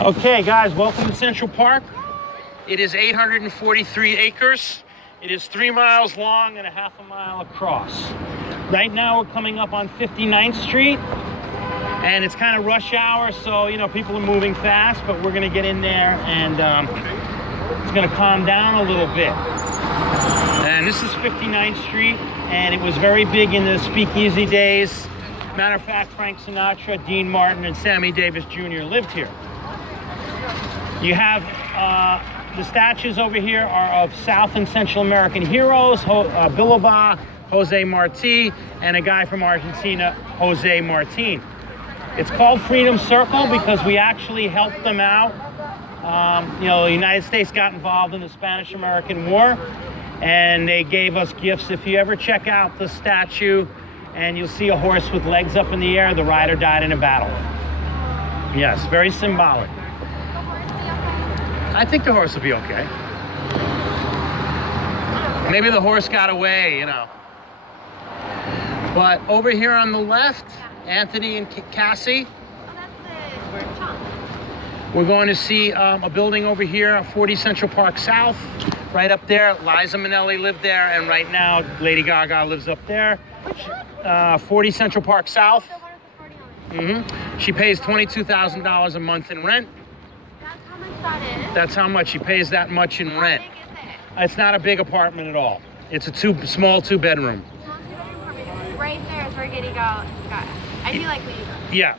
Okay, guys, welcome to Central Park. It is 843 acres. It is 3 miles long and a half a mile across. Right now, we're coming up on 59th Street, and it's kind of rush hour, so, you know, people are moving fast, but we're going to get in there, and it's going to calm down a little bit. And this is 59th Street, and it was very big in the speakeasy days. Matter of fact, Frank Sinatra, Dean Martin, and Sammy Davis Jr. lived here. You have the statues over here are of South and Central American heroes, Bilbao, Jose Marti, and a guy from Argentina, Jose Martin. It's called Freedom Circle because we actually helped them out. You know, the United States got involved in the Spanish-American War, and they gave us gifts. If you ever check out the statue, and you'll see a horse with legs up in the air, the rider died in a battle. Yes, very symbolic. I think the horse will be okay. Maybe the horse got away, you know. But over here on the left, Anthony and Cassie. We're going to see a building over here, 40 Central Park South. Right up there, Liza Minnelli lived there, and right now, Lady Gaga lives up there. 40 Central Park South. She pays $22,000 a month in rent. That's how much that is? That's how much she pays, that much in rent. How big is it? It's not a big apartment at all. It's a small two-bedroom. Small two-bedroom apartment. Right there is where Lady Gaga. I do like Lady Gaga. Yeah.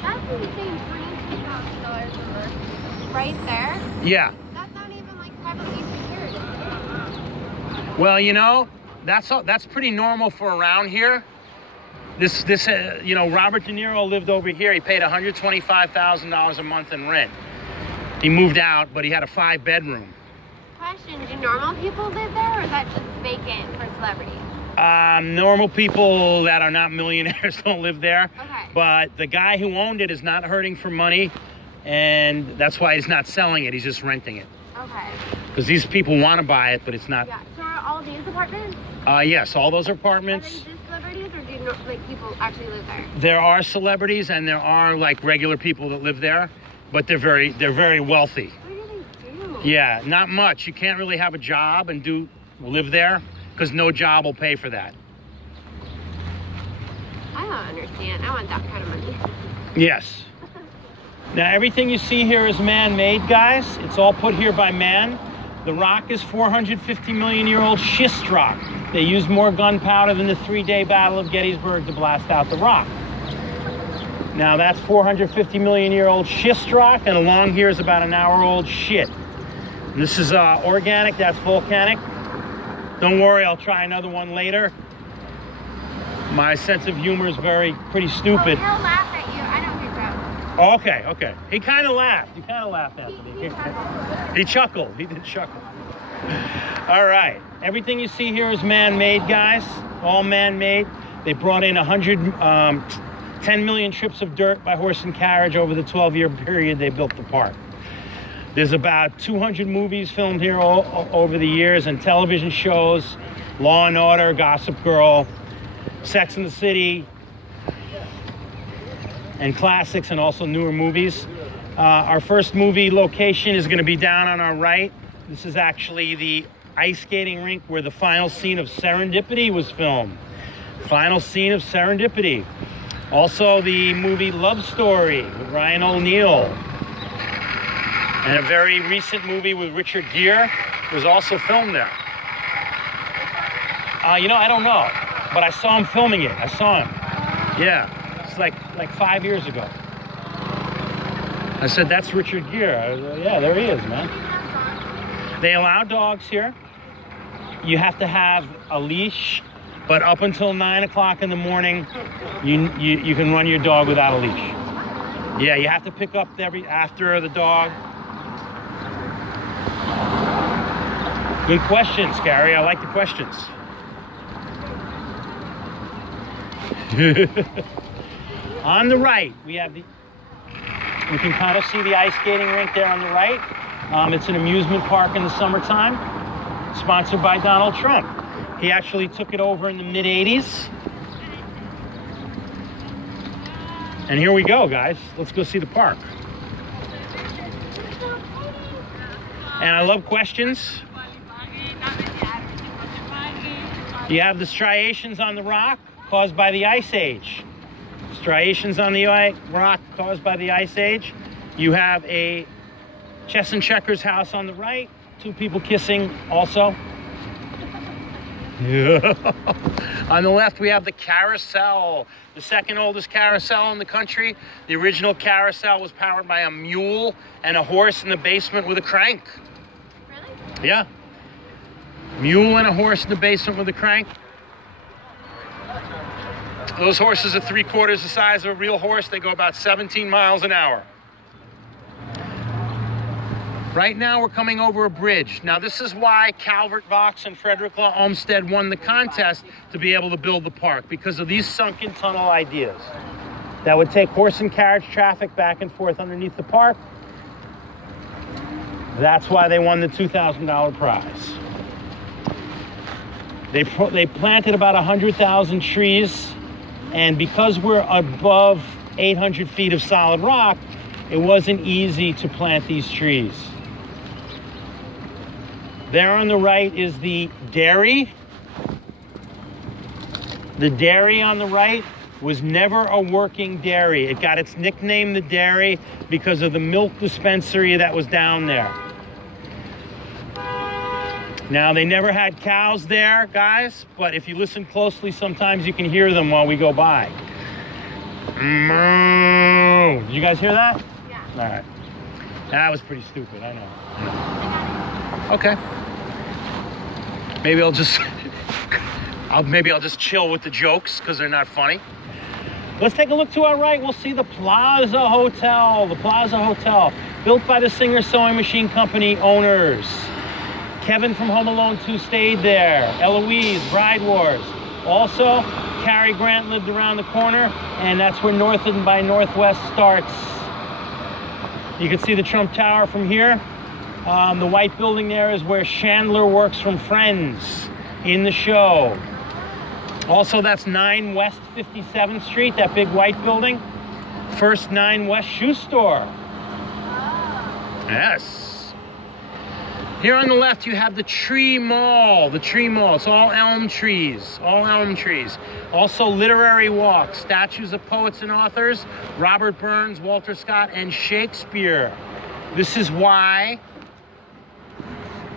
That's insane, $22,000 a month. Right there? Yeah. That's not even like privately secured. Well, you know, that's pretty normal for around here. You know, Robert De Niro lived over here. He paid $125,000 a month in rent. He moved out, but he had a 5-bedroom. Question, do normal people live there, or is that just vacant for celebrities? Normal people that are not millionaires don't live there. Okay. But the guy who owned it is not hurting for money, and that's why he's not selling it. He's just renting it. Okay. Because these people want to buy it, but it's not. Yeah. So are all these apartments? Yes, all those apartments. Are they just celebrities, or do like people actually live there? There are celebrities, and there are like regular people that live there, but they're very wealthy. What do they do? Yeah, not much. You can't really have a job and live there because no job will pay for that. I don't understand. I want that kind of money. Yes. Now everything you see here is man-made, guys. It's all put here by man. The rock is 450 million-year-old schist rock. They used more gunpowder than the 3-day Battle of Gettysburg to blast out the rock. Now that's 450 million-year-old schist rock, and along here is about an hour-old shit. This is organic, that's volcanic. Don't worry, I'll try another one later. My sense of humor is pretty stupid. Oh, he'll laugh at you. I don't think so. Oh, okay. He kind of laughed. You kind of laughed, Anthony. He chuckled. He did chuckle. All right. Everything you see here is man-made, guys. All man-made. They brought in 10 million trips of dirt by horse and carriage over the 12-year period they built the park. There's about 200 movies filmed here over the years, and television shows, Law and Order, Gossip Girl, Sex and the City, and classics, and also newer movies. Our first movie location is going to be down on our right. This is actually the ice skating rink where the final scene of Serendipity was filmed. Final scene of Serendipity. Also the movie Love Story with Ryan O'Neal. And a very recent movie with Richard Gere was also filmed there. You know, I don't know, but I saw him filming it. I saw him. Yeah, it's like 5 years ago. I said, that's Richard Gere. Yeah, there he is, man. They allow dogs here. You have to have a leash, but up until 9 o'clock in the morning, you can run your dog without a leash. Yeah, you have to pick up after the dog. Good questions, Gary. I like the questions. On the right, we can kind of see the ice skating rink there on the right. It's an amusement park in the summertime, sponsored by Donald Trump. He actually took it over in the mid-'80s. And here we go, guys. Let's go see the park. And I love questions. You have the striations on the rock caused by the Ice Age. Striations on the rock caused by the Ice Age. You have a chess and checkers house on the right. 2 people kissing also. On the left, we have the carousel, the second oldest carousel in the country. The original carousel was powered by a mule and a horse in the basement with a crank. Really? Yeah. Mule and a horse in the basement with a crank. Those horses are 3/4 the size of a real horse. They go about 17 miles an hour. Right now, we're coming over a bridge. Now, this is why Calvert Vaux and Frederick Law Olmsted won the contest to be able to build the park, because of these sunken tunnel ideas that would take horse and carriage traffic back and forth underneath the park. That's why they won the $2,000 prize. They planted about 100,000 trees, and because we're above 800 feet of solid rock, it wasn't easy to plant these trees. There on the right is the dairy. The dairy on the right was never a working dairy. It got its nickname, the dairy, because of the milk dispensary that was down there. Now, they never had cows there, guys, but if you listen closely, sometimes you can hear them while we go by. Moo. Did you guys hear that? Yeah. All right. That was pretty stupid, I know. Okay. Maybe I'll just chill with the jokes because they're not funny. Let's take a look to our right. We'll see the Plaza Hotel. The Plaza Hotel, built by the Singer Sewing Machine Company owners. Kevin from Home Alone 2 stayed there. Eloise, Bride Wars. Also, Cary Grant lived around the corner, and that's where North by Northwest starts. You can see the Trump Tower from here. The white building there is where Chandler works from Friends in the show. Also, that's 9 West 57th Street, that big white building. First 9 West shoe store. Yes. Here on the left, you have the Tree Mall. The Tree Mall. It's all elm trees. All elm trees. Also, literary walks. Statues of poets and authors. Robert Burns, Walter Scott, and Shakespeare. This is why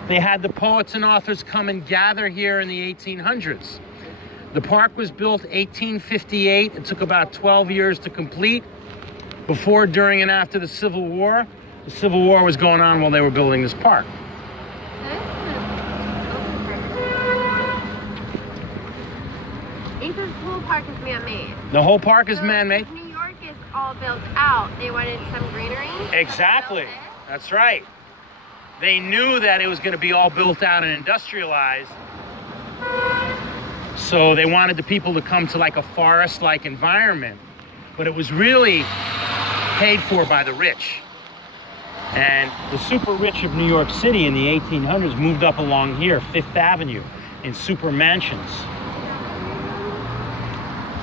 they had the poets and authors come and gather here in the 1800s. The park was built 1858. It took about 12 years to complete. Before, during, and after the Civil War. The Civil War was going on while they were building this park. This whole park is man-made. The whole park is man-made? New York is all built out. They wanted some greenery. Exactly. That's right. They knew that it was going to be all built out and industrialized. So they wanted the people to come to like a forest-like environment. But it was really paid for by the rich. And the super rich of New York City in the 1800s moved up along here, Fifth Avenue, in super mansions.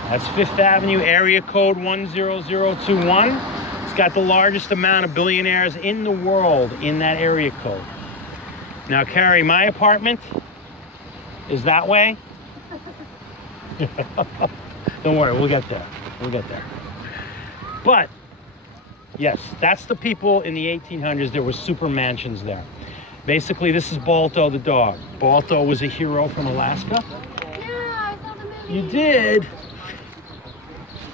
That's Fifth Avenue, area code 10021. It's got the largest amount of billionaires in the world in that area code. Now, Carrie, my apartment is that way. Don't worry, we'll get there. We'll get there. But, yes, that's the people in the 1800s. There were super mansions there. Basically, this is Balto the dog. Balto was a hero from Alaska. Yeah, I saw the movie. You did?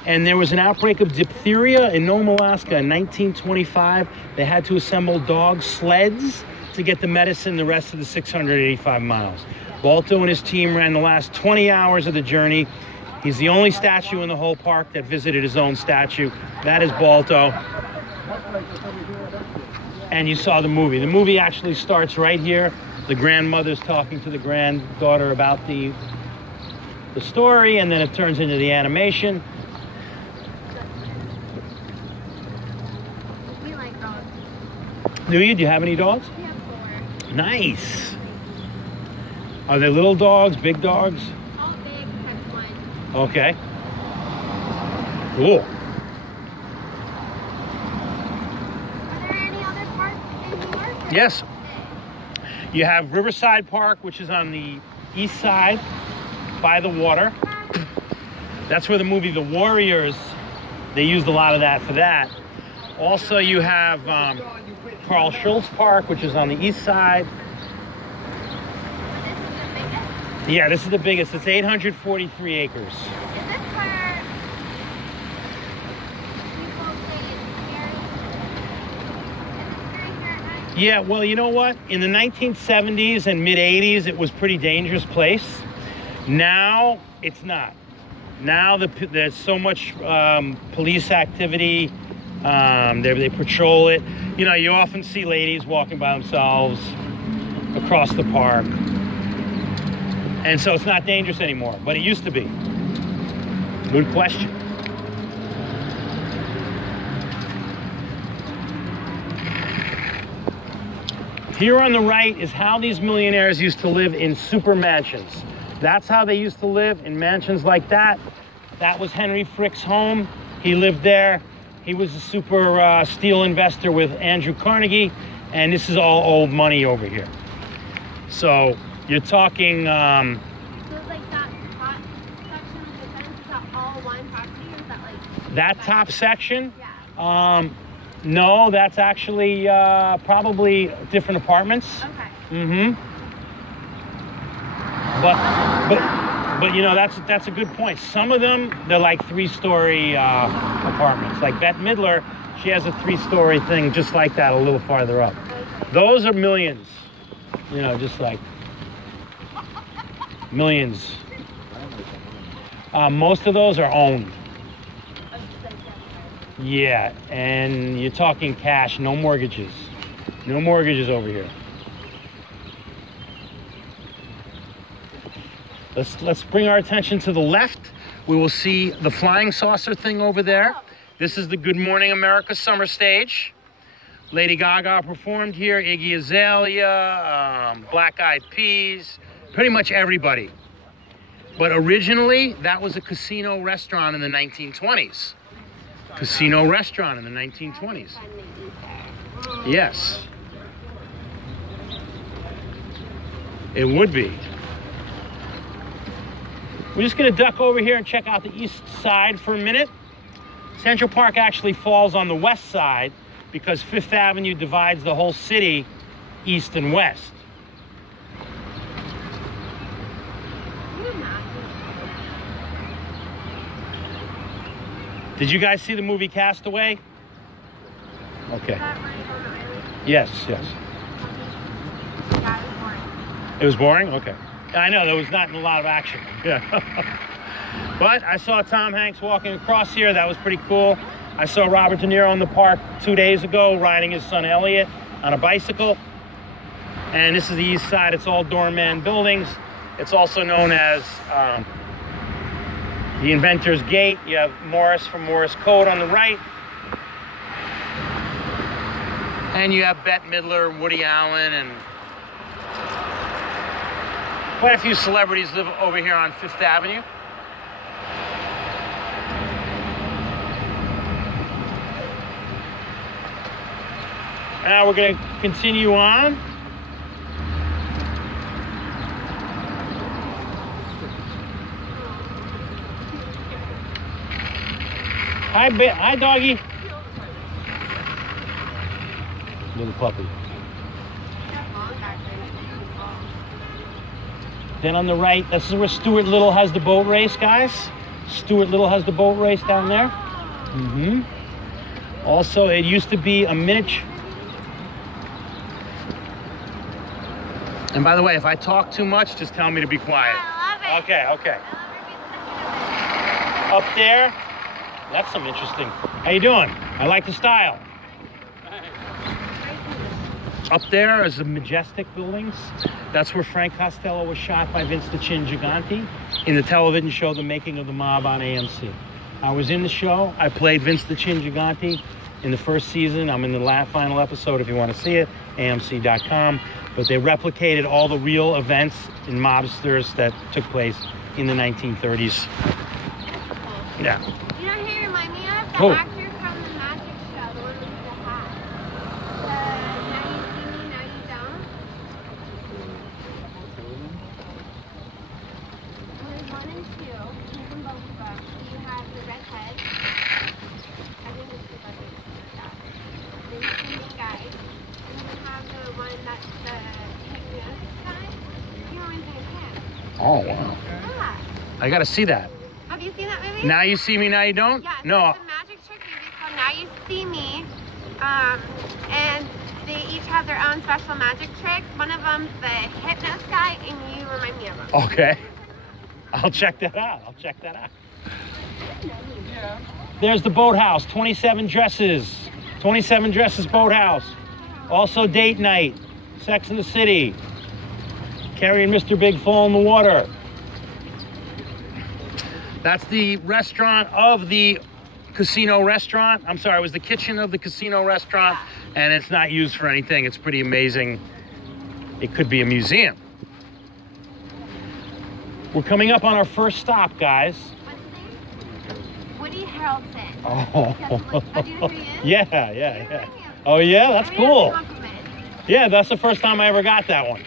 And there was an outbreak of diphtheria in Nome, Alaska in 1925. They had to assemble dog sleds to get the medicine the rest of the 685 miles. Balto and his team ran the last 20 hours of the journey. He's the only statue in the whole park that visited his own statue. That is Balto. And you saw the movie. The movie actually starts right here. The grandmother's talking to the granddaughter about the story, and then it turns into the animation. We like dogs. Do you? Do you have any dogs? We have 4. Nice. Are they little dogs, big dogs? All big except one. Okay. Cool. Are there any other parks in New York? Yes. You have Riverside Park, which is on the east side by the water. That's where the movie The Warriors, they used a lot of that for that. Also, you have Carl Schultz Park, which is on the east side. Yeah, this is the biggest. It's 843 acres. Is this where people say it's scary? Is it scary here at night? Yeah, well, you know what? In the 1970s and mid-80s, it was a pretty dangerous place. Now, it's not. Now, there's so much police activity. They patrol it. You know, you often see ladies walking by themselves across the park. And so it's not dangerous anymore, but it used to be. Good question. Here on the right is how these millionaires used to live in super mansions. That's how they used to live, in mansions like that. That was Henry Frick's home. He lived there. He was a super steel investor with Andrew Carnegie, and this is all old money over here. So you're talking... So it's like that top section of the fence, is that all one property, or is that like... That top section? Yeah. No, that's actually probably different apartments. Okay. Mm-hmm. But you know, that's a good point. Some of them, they're like 3-story apartments. Like Bette Midler, she has a 3-story thing just like that a little farther up. Those are millions. You know, just like millions. Most of those are owned. Yeah, and you're talking cash, no mortgages. No mortgages over here. Let's bring our attention to the left. We will see the flying saucer thing over there. This is the Good Morning America summer stage. Lady Gaga performed here, Iggy Azalea, Black Eyed Peas, pretty much everybody. But originally, that was a casino restaurant in the 1920s. Casino restaurant in the 1920s. Yes. It would be. We're just going to duck over here and check out the east side for a minute. Central Park actually falls on the west side because Fifth Avenue divides the whole city east and west. Did you guys see the movie Castaway? Okay. Yes, yes. It was boring? Okay. I know, there was not a lot of action. Yeah. But I saw Tom Hanks walking across here. That was pretty cool. I saw Robert De Niro in the park 2 days ago riding his son Elliot on a bicycle. And this is the east side. It's all doorman buildings. It's also known as the Inventor's Gate. You have Morris from Morris Code on the right. And you have Bette Midler, Woody Allen, and quite a few celebrities live over here on Fifth Avenue. Now we're going to continue on. Hi, doggy. Little puppy. Then on the right, this is where Stuart Little has the boat race, guys. Stuart Little has the boat race down there. Mm-hmm. Also, it used to be a miniature. And by the way, if I talk too much, just tell me to be quiet. I love it. Okay, okay. Up there, that's some interesting. How you doing? I like the style. Up there is the majestic buildings. That's where Frank Costello was shot by Vince the Chin Gigante in the television show The Making of the Mob on AMC. I was in the show. I played Vince the Chin Gigante in the first season. I'm in the final episode if you want to see it, AMC.com. But they replicated all the real events and mobsters that took place in the 1930s. Yeah. You know who you remind me of? The Who? actor from the magic show, the one with the hat. Now You See Me, Now You Oh, wow. Yeah. I got to see that. Have you seen that movie? Now You See Me, Now You Don't? Yeah, No. it's a magic trick movie called Now You See Me. And they each have their own special magic tricks. One of them's the hypnos guy, and you remind me of him. Okay. I'll check that out. I'll check that out. There's the boathouse, 27 Dresses. 27 Dresses Boathouse. Also date night, Sex in the City. Carrie and Mr. Big fall in the water. That's the restaurant of the casino restaurant. I'm sorry, it was the kitchen of the casino restaurant, and it's not used for anything. It's pretty amazing. It could be a museum. We're coming up on our first stop, guys. What's his name? Woody Harrelson. Oh. Do you know who he is? Yeah. Oh, yeah, that's cool. Yeah, that's the first time I ever got that one.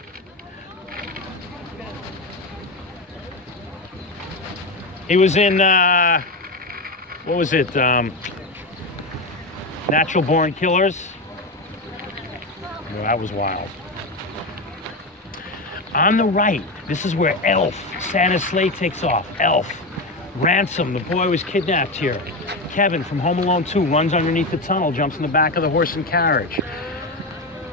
He was in, what was it? Natural Born Killers. Well, that was wild. On the right, this is where Elf, Santa's sleigh takes off. Elf. Ransom, the boy was kidnapped here. Kevin from Home Alone 2 runs underneath the tunnel, jumps in the back of the horse and carriage.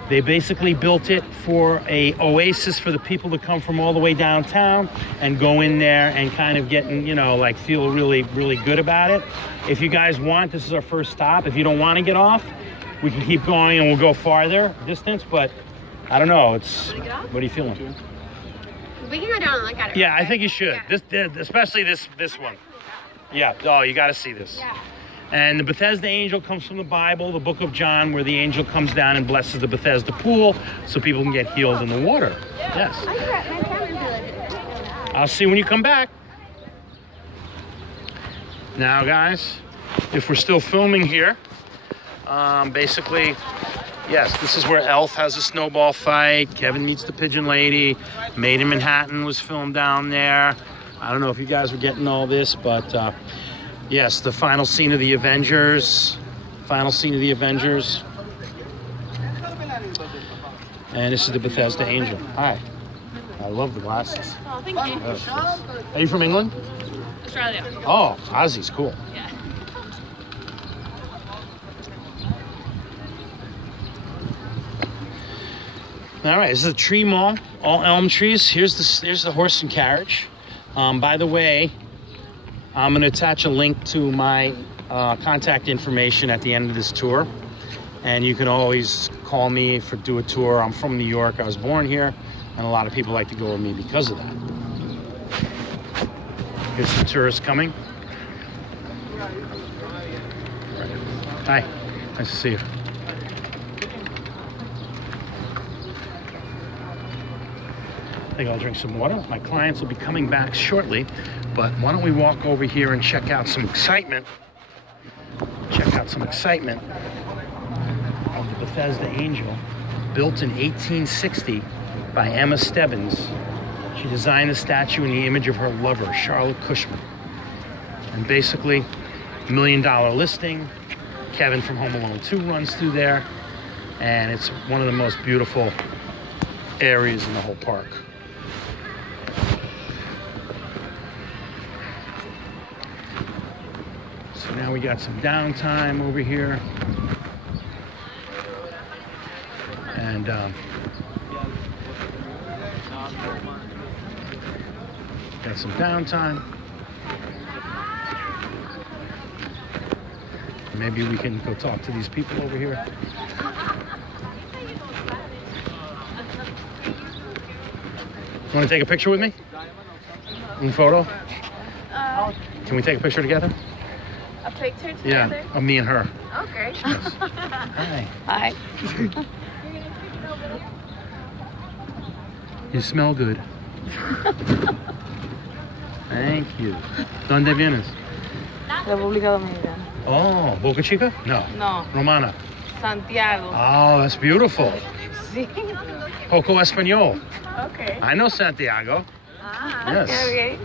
They basically built it for a oasis for the people to come from all the way downtown and go in there and kind of get, you know, like feel really, really good about it. If you guys want, this is our first stop. If you don't want to get off, we can keep going and we'll go farther distance, but I don't know. It's, what are you feeling? We can go down and look at it. Yeah, I think you should. Yeah. This, especially this one. Yeah. Oh, you got to see this. Yeah. And the Bethesda angel comes from the Bible, the book of John, where the angel comes down and blesses the Bethesda pool so people can get healed in the water. Yes. I'll see when you come back. Now, guys, if we're still filming here, basically, yes, this is where Elf has a snowball fight. Kevin meets the pigeon lady. Made in Manhattan was filmed down there. I don't know if you guys were getting all this, but yes, the final scene of the Avengers. Final scene of the Avengers. And this is the Bethesda angel. Hi. I love the glasses. Oh, thank you. Are you from England? Australia. Oh, Aussie's cool. Yeah. All right, this is a tree mall, all elm trees. Here's the horse and carriage. By the way, I'm going to attach a link to my contact information at the end of this tour. And you can always call me do a tour. I'm from New York. I was born here. And a lot of people like to go with me because of that. Here's some tourists coming. Hi. Nice to see you. I think I'll drink some water. My clients will be coming back shortly, but why don't we walk over here and check out some excitement. Check out some excitement of the Bethesda Angel, built in 1860 by Emma Stebbins. She designed the statue in the image of her lover, Charlotte Cushman. And basically, $1 million listing. Kevin from Home Alone 2 runs through there, and it's one of the most beautiful areas in the whole park. So now we got some downtime over here. And got some downtime. Maybe we can go talk to these people over here. Want to take a picture with me? In photo? Can we take a picture together? A picture together? Yeah, of me and her. Okay. Yes. Hi. Hi. You smell good. Thank you. ¿Dónde vienes? República Dominicana. Oh, Boca Chica? No. No, Romana. Santiago. Oh, that's beautiful. Sí. Poco español. Okay. I know Santiago. Ah, Yes. okay.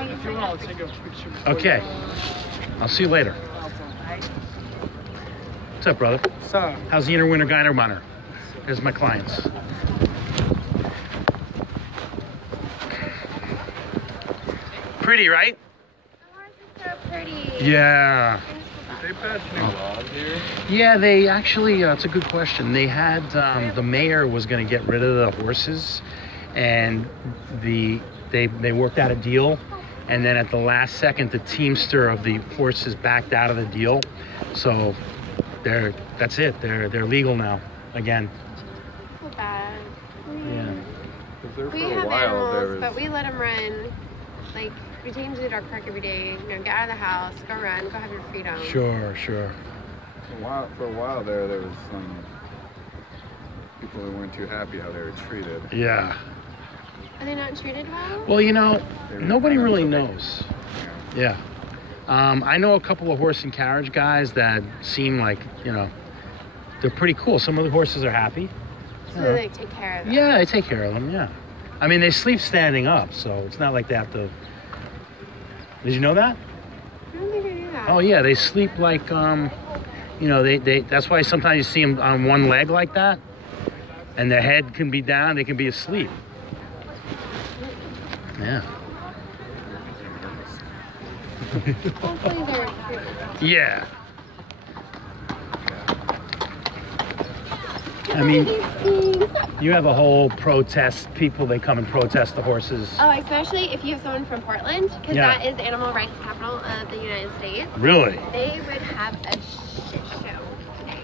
If you want, I'll take a picture. Okay. I'll see you later. What's up, brother? So, How's the inner winter Gyner Monitor? Here's my clients. pretty, right? The horse is so pretty. Yeah. They passed new laws here. Yeah, they actually, it's a good question. They had, the mayor was going to get rid of the horses, and they worked out a deal, and then at the last second, the teamster of the horses backed out of the deal. So that's it. They're legal now, again. So bad. Yeah. We have animals, but we let them run. Like, we change the dog park every day. You know, get out of the house, go run, go have your freedom. Sure. For a while there was some people who weren't too happy how they were treated. Yeah. Are they not treated well? Well, you know, nobody really knows. Yeah. I know a couple of horse and carriage guys that seem like, you know, they're pretty cool. Some of the horses are happy. So they like, take care of them. Yeah, they take care of them, yeah. I mean, they sleep standing up, so it's not like they have to... Did you know that? I don't think I knew that. Oh, yeah, they sleep like, you know, they that's why sometimes you see them on one leg like that, and their head can be down, they can be asleep. Yeah. Hopefully they're approved. Yeah. I mean, you have a whole protest, people, they come and protest the horses. Oh, especially if you have someone from Portland, because Yeah. that is the animal rights capital of the United States. Really? They would have a shit show today.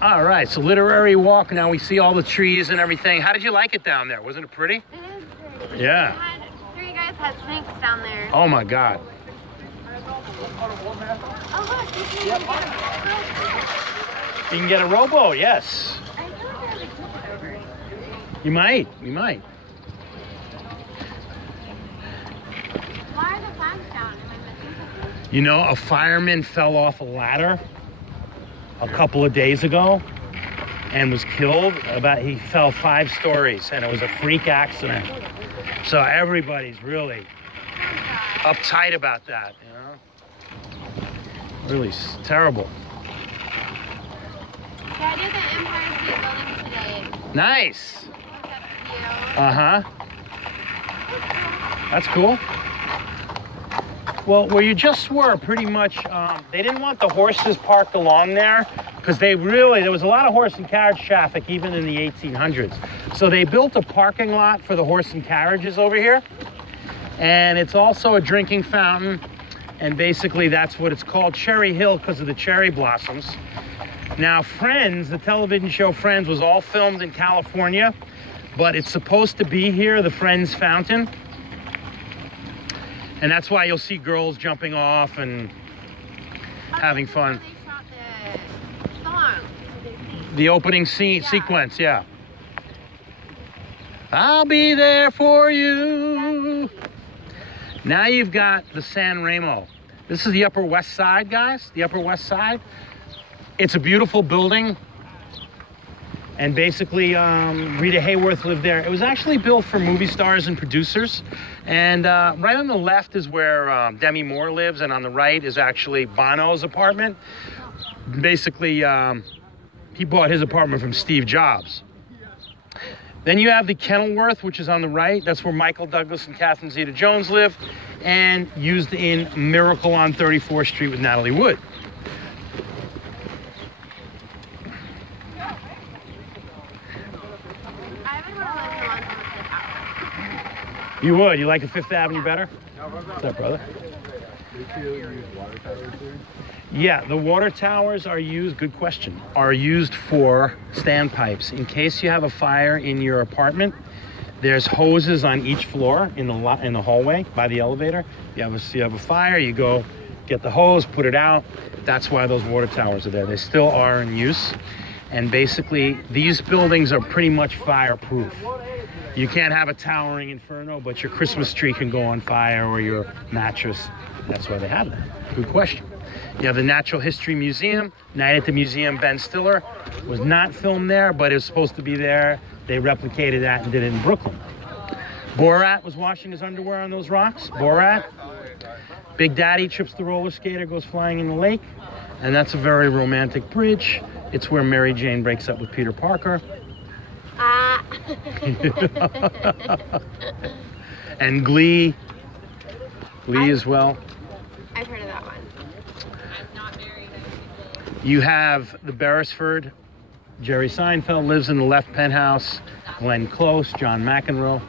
All right, so literary walk. Now we see all the trees and everything. How did you like it down there? Wasn't it pretty? It is pretty. Yeah. Three guys had snakes down there. Oh my God. Oh, look, you can You can get a rowboat, yes. I feel like there's a ticket over it. You might. Why are the flags down? Am I missing something? You know, a fireman fell off a ladder a couple of days ago and was killed. He fell 5 stories, and it was a freak accident. So everybody's really uptight about that, you know? Really terrible. Yeah, I did the Empire State Building today. Nice. Look at the view. Uh-huh. That's cool. Well, where you just were, pretty much, they didn't want the horses parked along there because there was a lot of horse and carriage traffic even in the 1800s. So they built a parking lot for the horse and carriages over here. And it's also a drinking fountain. And basically that's what it's called, Cherry Hill, because of the cherry blossoms. Now, Friends, the television show Friends, was all filmed in California, but it's supposed to be here, the Friends fountain. And that's why you'll see girls jumping off and having fun. They shot the song. The opening sequence, yeah. I'll be there for you. Now you've got the San Remo. This is the Upper West Side, guys. The Upper West Side. It's a beautiful building. And basically, Rita Hayworth lived there. It was actually built for movie stars and producers. And right on the left is where Demi Moore lives. And on the right is actually Bono's apartment. Basically, he bought his apartment from Steve Jobs. Then you have the Kenilworth, which is on the right. That's where Michael Douglas and Catherine Zeta-Jones live, and used in Miracle on 34th Street with Natalie Wood. I would want to live in the ones on the Fifth Avenue. You would? You like the Fifth Avenue better? What's up, brother? Yeah, the water towers are used, good question, are used for standpipes. In case you have a fire in your apartment, there's hoses on each floor in the hallway by the elevator. You have a fire, you go get the hose, put it out. That's why those water towers are there. They still are in use. And basically, these buildings are pretty much fireproof. You can't have a towering inferno, but your Christmas tree can go on fire or your mattress. That's why they have that. Good question. You have the Natural History Museum. Night at the Museum, Ben Stiller was not filmed there, but it was supposed to be there. They replicated that and did it in Brooklyn. Borat was washing his underwear on those rocks. Borat. Big Daddy trips the roller skater, goes flying in the lake. And that's a very romantic bridge. It's where Mary Jane breaks up with Peter Parker. And Glee. Glee as well. I've heard of that one. You have the Beresford. Jerry Seinfeld lives in the left penthouse. Glenn Close, John McEnroe.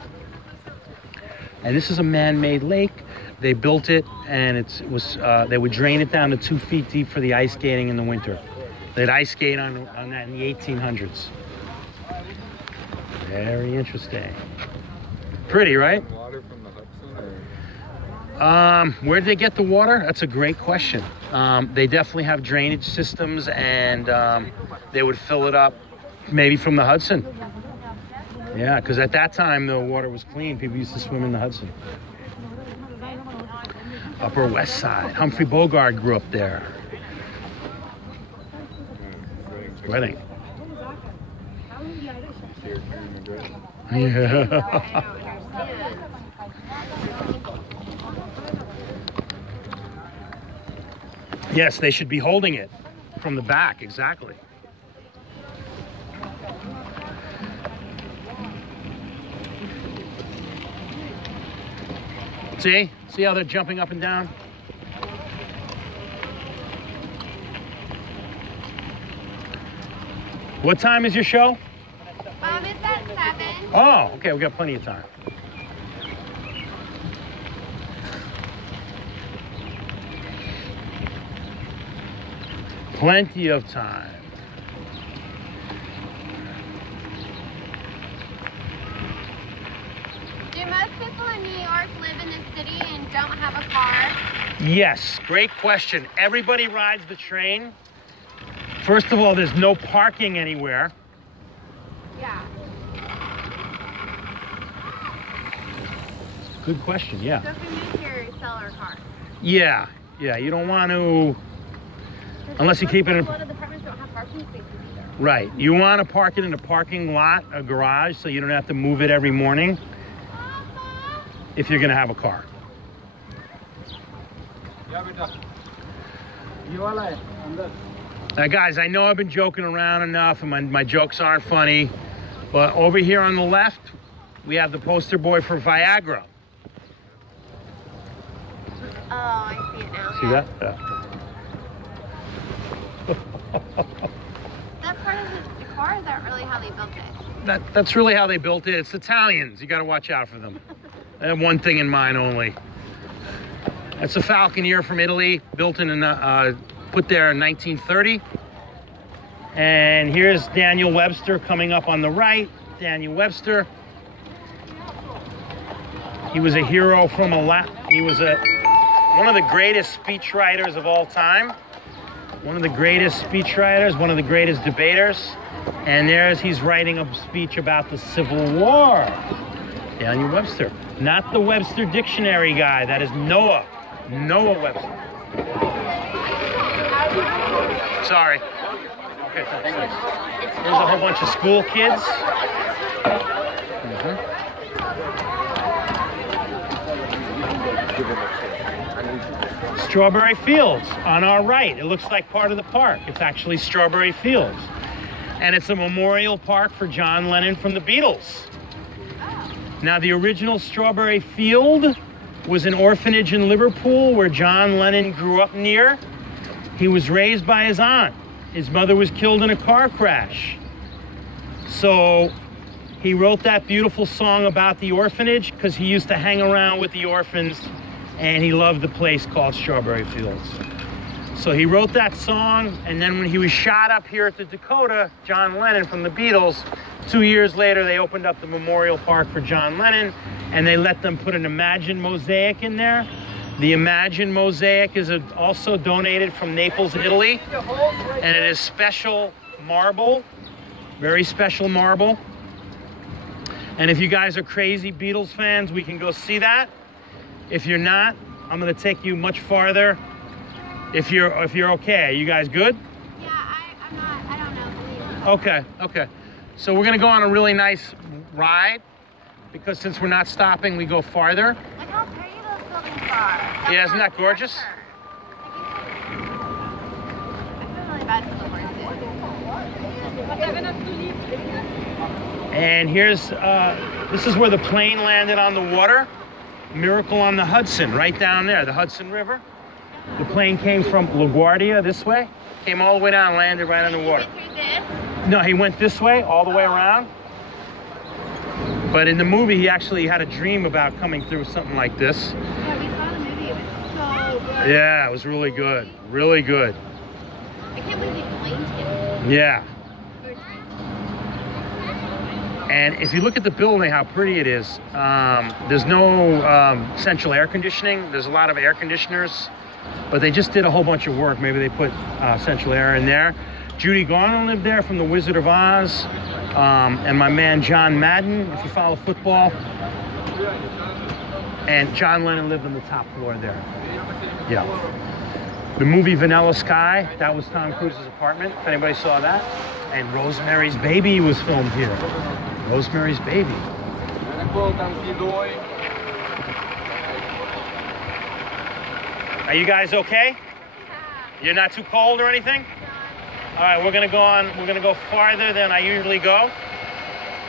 And this is a man-made lake. They built it, and they would drain it down to 2 feet deep for the ice skating in the winter. They'd ice skate on that in the 1800s. Very interesting. Pretty, right? Water from the Hudson, or? Where did they get the water? That's a great question. They definitely have drainage systems, and they would fill it up maybe from the Hudson. Yeah, because at that time the water was clean. People used to swim in the Hudson. Upper West Side. Humphrey Bogart grew up there. Wedding. Yeah. Yes, they should be holding it from the back, exactly. See? See how they're jumping up and down? What time is your show? It's at 7. Oh, okay, we got plenty of time. Plenty of time. Do most people in New York live in the city and don't have a car? Yes, great question. Everybody rides the train. First of all, there's no parking anywhere. Yeah. Good question, yeah. So if we move here, sell our car. Yeah, you don't want to, unless you keep it in. A lot of apartments don't have parking spaces either. Right, you want to park it in a parking lot, a garage, so you don't have to move it every morning if you're going to have a car. Now guys, I know I've been joking around enough and my jokes aren't funny, but over here on the left, we have the poster boy for Viagra. Oh, I see it now. See that? Yeah. That's part of the decor, or is that really how they built it? That's really how they built it. It's Italians. You got to watch out for them. I have one thing in mind only. It's a Falconer from Italy, built in put there in 1930. And here's Daniel Webster coming up on the right. Daniel Webster. He was a hero from he was one of the greatest speechwriters of all time. One of the greatest speechwriters, one of the greatest debaters. And he's writing a speech about the Civil War. Daniel Webster. Not the Webster Dictionary guy. That is Noah. Noah Webster. Sorry. Okay, thanks. There's a whole bunch of school kids. Strawberry Fields on our right. It looks like part of the park. It's actually Strawberry Fields. And it's a memorial park for John Lennon from the Beatles. Now, the original Strawberry Field was an orphanage in Liverpool where John Lennon grew up near. He was raised by his aunt. His mother was killed in a car crash. So he wrote that beautiful song about the orphanage because he used to hang around with the orphans and he loved the place called Strawberry Fields. So he wrote that song, and then when he was shot up here at the Dakota, John Lennon from the Beatles, 2 years later they opened up the memorial park for John Lennon and they let them put an Imagine mosaic in there. The Imagine mosaic is also donated from Naples, Italy, and it is special marble, very special marble. And if you guys are crazy Beatles fans, we can go see that. If you're not, I'm going to take you much farther. If you're okay, you guys good? Yeah, I'm not. I don't know. Okay. So we're going to go on a really nice ride because since we're not stopping, we go farther. Look how pretty those buildings are. Yeah, isn't that gorgeous? I feel really bad for the horses. And here's, this is where the plane landed on the water. Miracle on the Hudson, right down there, the Hudson River. The plane came from LaGuardia this way, came all the way down, landed right on the water. Through this? No, he went this way, all the way around. But in the movie, he actually had a dream about coming through something like this. Yeah, we saw the movie. It was so good. Yeah, it was really good, really good. I can't believe they blamed him. Yeah. for it. And if you look at the building, how pretty it is, there's no central air conditioning. There's a lot of air conditioners, but they just did a whole bunch of work. Maybe they put central air in there. Judy Garland lived there from The Wizard of Oz. And my man John Madden, if you follow football. And John Lennon lived on the top floor there. Yeah. The movie Vanilla Sky, that was Tom Cruise's apartment, if anybody saw that. And Rosemary's Baby was filmed here. Rosemary's Baby. Are you guys okay? You're not too cold or anything? All right, we're gonna go farther than I usually go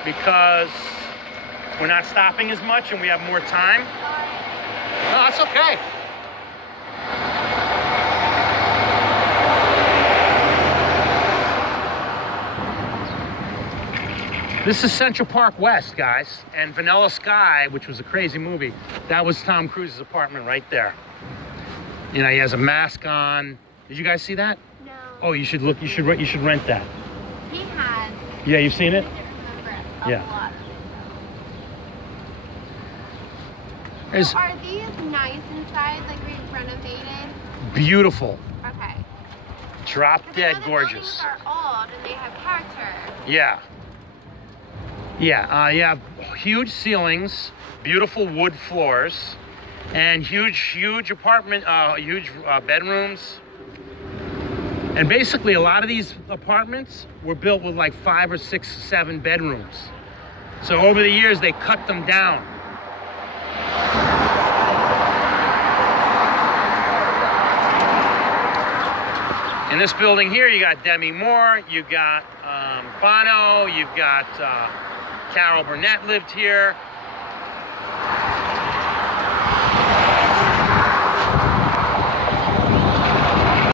because we're not stopping as much and we have more time. No, that's okay. This is Central Park West, guys, and Vanilla Sky, which was a crazy movie, that was Tom Cruise's apartment right there. You know, he has a mask on. Did you guys see that? No. Oh, you should look. You should rent that. He has. Yeah, you've seen it. I don't remember a Yeah. lot. It's So are these nice inside, like renovated? beautiful, Okay. drop 'Cause I know dead the gorgeous. buildings are old and they have character. Yeah. Yeah. Yeah. Huge ceilings, beautiful wood floors, and huge apartment, huge bedrooms. And basically, a lot of these apartments were built with like 5 or 6, 7 bedrooms. So over the years, they cut them down. In this building here, you got Demi Moore, you got Bono, you've got Carol Burnett lived here.